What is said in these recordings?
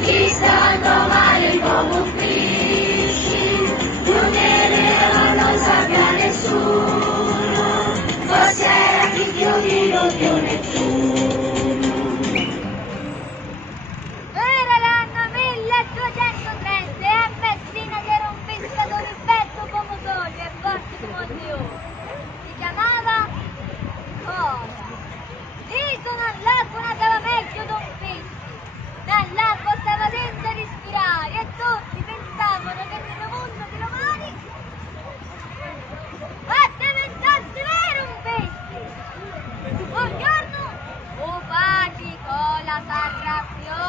chi stanno male come uffici, non nero non sappia nessuno, forse era figlio di Dio Nettuno. Era l'anno 1230 e a Messina c'era un pescatore petto come sogno e forte come Dio. Si chiamava Cola. Dicono all'acqua nadava meglio d'un pesce. Dall'acqua stava senza respirare e tutti pensavano che nel mondo di domani diventasse vero un pesce. Un giorno Upatico la s'arrabbiò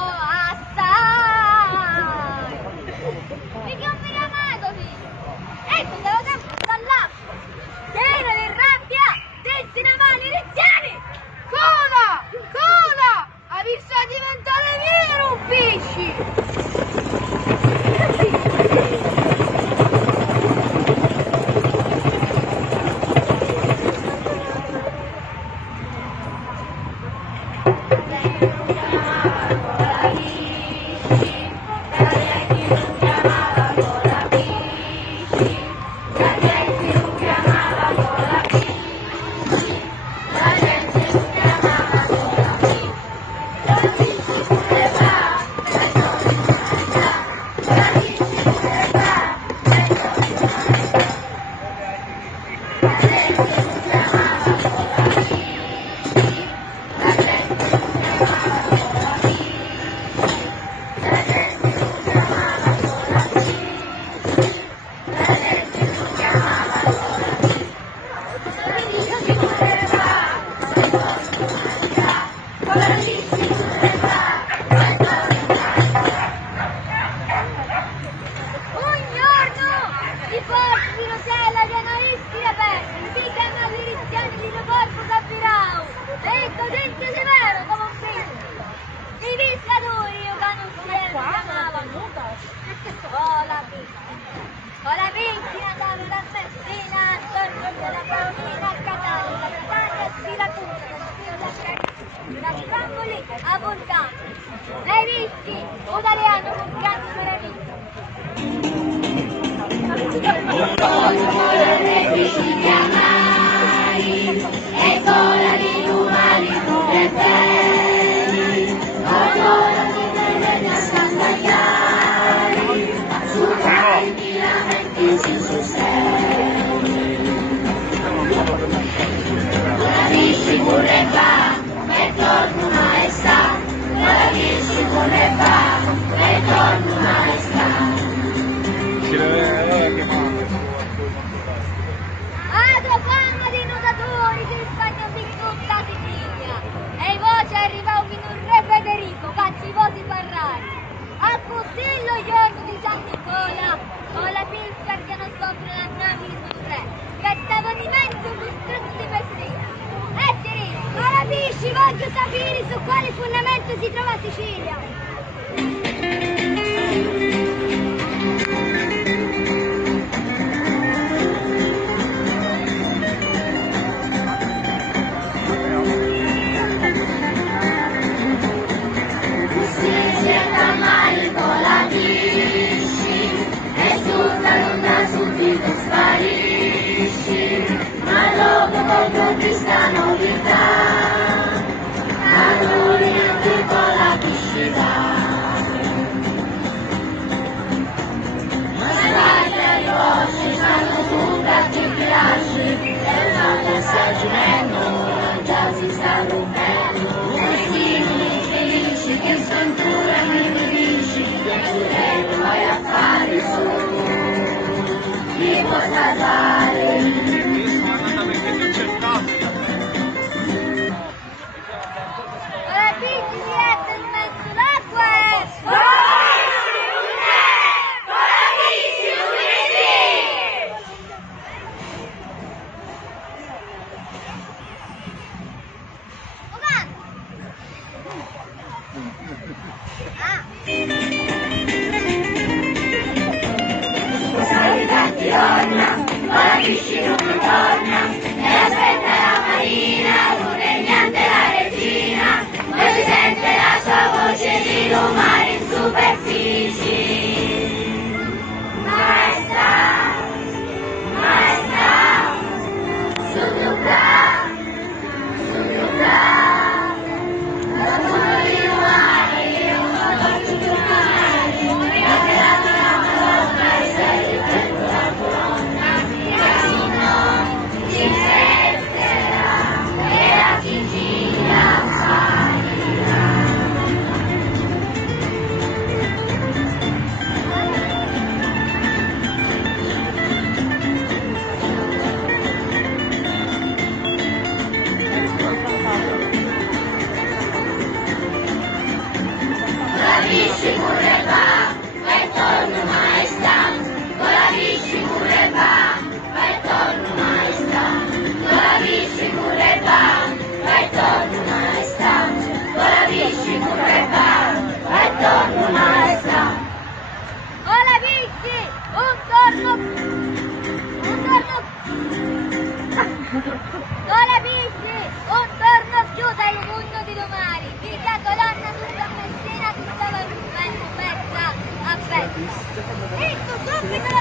assai. Mi chiamano amato figlio. Ecco te lo tempo dall'acqua. Se era in rabbia, desse una mano ai reggiani. Cola! Cola! Ha visto diventare vero un pesce! Con la vincina andava da Messina, Antonio della Paolina, Catania, da Catania a Siracusa, da Stramboli a Bolzano. L'hai visti? Un italiano con grande meraviglia. E cola di umani pure te, allora ti vede a scandagliare, su dai mi lamenti su sei. La dici pure fa, e torno maestà, la dici pure fa, e torno maestà. Altro fama di nuotatori si spagnoli in tutta Sicilia. E in voce arrivò fino il re Federico, facci voti parlare. Al Pustillo giorno di San Nicola, con la pilza che non sopra la nave sul re, che stavano in mezzo costretti di Messina. Etteri, ma capisci, voglio sapere su quale fondamento si trova Sicilia. Questa novità, allora anche con la piscina. Ma sbaglia i vostri, fanno sopra che piace, e non la saggiamento, già si sta rompendo. E simili felici che scontura mi dici, piacerebbe vai a fare su, mi può salvare. Non capisci? Un giorno chiuso il mondo di domani, figlia colonna tutta messina, tutta la pezza a pezza. E tu subito